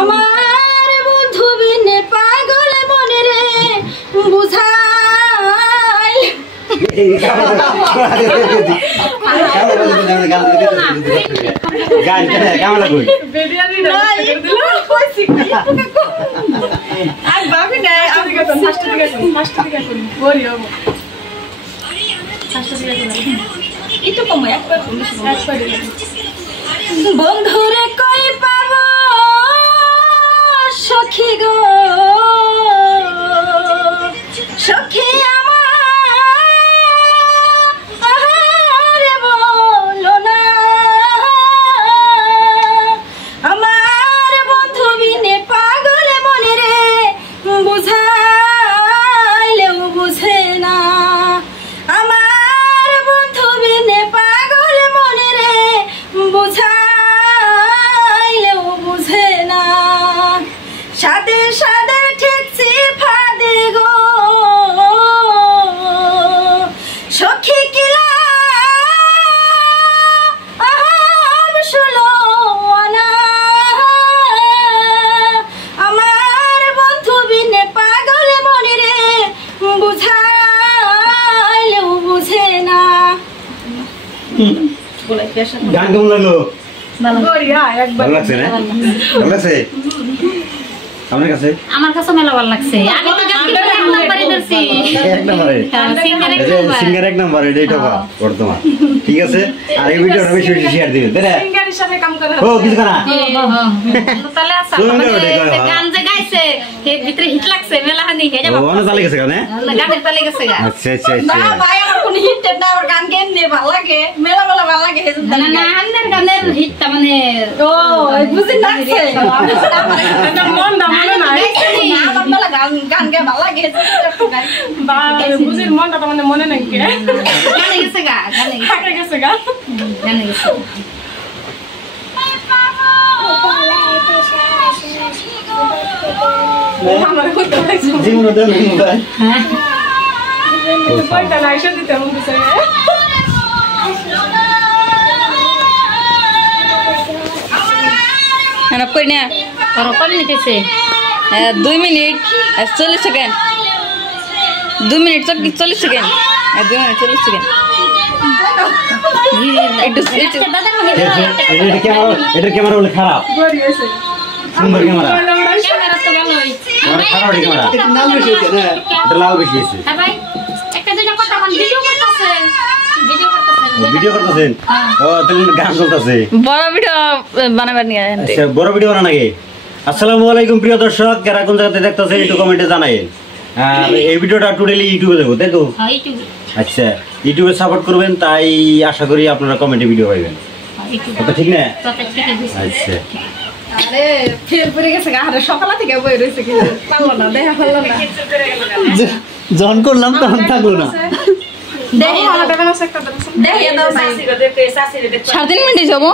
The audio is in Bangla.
আমার বন্ধু বিনে পাগল মনে রে বুঝাই গান কেমন লাগবে আর বাবি না আমি কত ফার্স্ট দিকে করি বলি হবে ফার্স্ট দিকে করি একটু কম একবার বন্ধুরে কই পাবো সখী গো সখী আমার বলো না আমার বন্ধু বিনে পাগল মনে রে বুঝাইলেও বুঝে না আমার বন্ধু বিনে পাগল মনে রে বুঝাইলেও বুঝে না সাদে সাদে ঠেকছি ফাদে গো সখী কিলা আহাম শুলো না আমার বন্ধু বিনে পাগল মনে রে বুঝাইলেও বুঝে না গান কেমন লাগলো ভালো লাগছে না ভালো লাগছে আপনার কাছে আমার কাছে মেলা ভালো লাগছে আমি তো গান এক নম্বরে ধরছি এক নম্বরে সিঙ্গার এক নম্বরে এটাই টপা বর্তমান ঠিক আছে আর এই ভিডিওটা বেশি বেশি শেয়ার দিবেন তাই না সিঙ্গার হিসাবে কাম করে ও কিছু না তাহলে আসা গান যে গাইছে এর ভিতরে হিট লাগছে মেলাহানি হে যাবে ওনা তালে গেছে গানে গানের তালে গেছে গা আচ্ছা আচ্ছা না আচ্ছা ভাই আমার কোন হিট না আমার গান কেমনে ভালো লাগে মেলা মেলা ভালো লাগে হেজন না না আন্দার গানের হিটটা মানে ও বুঝি লাগছে এটা মন না মনে না আমার মেলা গান গে ভালো লাগে হেজন বা বুঝির মনটা তো মানে মনে নাই কে গানে গেছে গা গানে গেছে গা গানে গেছে আমার কত লাগছে জীবন দেন মোবাইল তো পয়সা না এসে দিতে মন দিছে না কই না করো কম নিতেছে 2 minute 40 second 2 minute 40 second 2 minute 40 second এটা ক্যামেরা বলে খারাপ গড়ি হইছে সুন্দর ক্যামেরা ক্যামেরা তো ভালোই খারাপ ক্যামেরা এটা লাল বেশি হয়েছে না এটা লাল বেশি হয়েছে হ্যাঁ ভাই একটা দুইটা কথা কোন ভিডিও করতেছে ভিডিও করতেছেন ও তুমি গান চলতেছে বড় ভিডিও বানাবার নিয়ে আচ্ছা বড় ভিডিও বানান আগে আসসালামু আলাইকুম প্রিয় দর্শক যারা কোন জায়গাতে দেখতেছেন একটু কমেন্টে জানাইন আর এই ভিডিওটা টোটালি ইউটিউবে দেবো তাই তো হ্যাঁ ইউটিউব আচ্ছা ইউটিউবে সাপোর্ট করবেন তাই আশা করি আপনারা কমেন্টে ভিডিও পাবেন কথা ঠিক না আচ্ছা আরে ফের পড়ে গেছে গা আরে সকাল থেকে বই রইছে কি পারলো না দেখা হলো না জন করলাম তখন থাকলো না দেখি আমার দেবেন আছে একটা দেবেন দেখি দাও সাসি রে দেখে সাসি রে 3.5 মিনিট যাবো